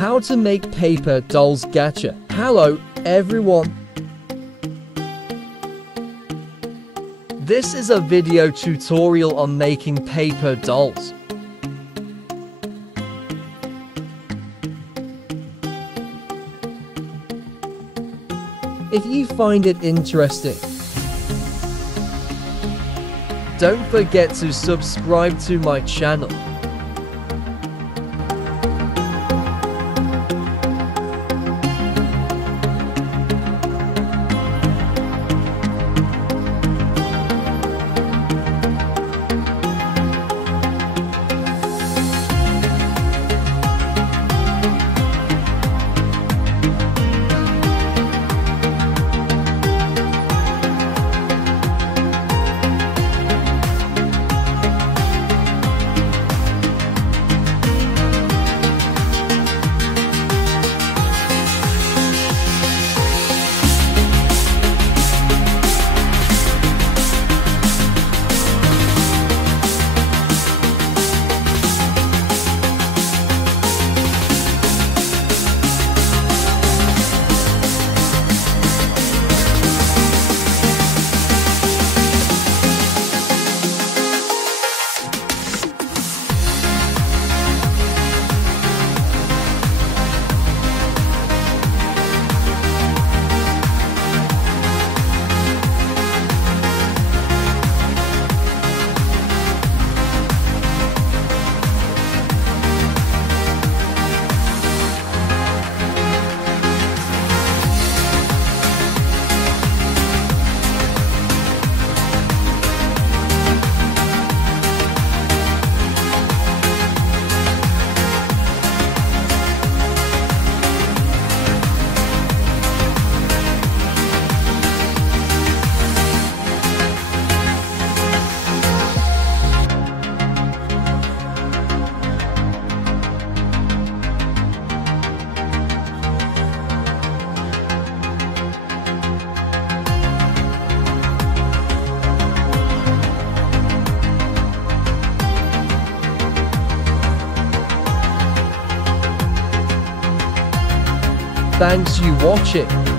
How to make paper dolls gacha. Hello everyone. This is a video tutorial on making paper dolls. If you find it interesting, don't forget to subscribe to my channel. Thanks you watching.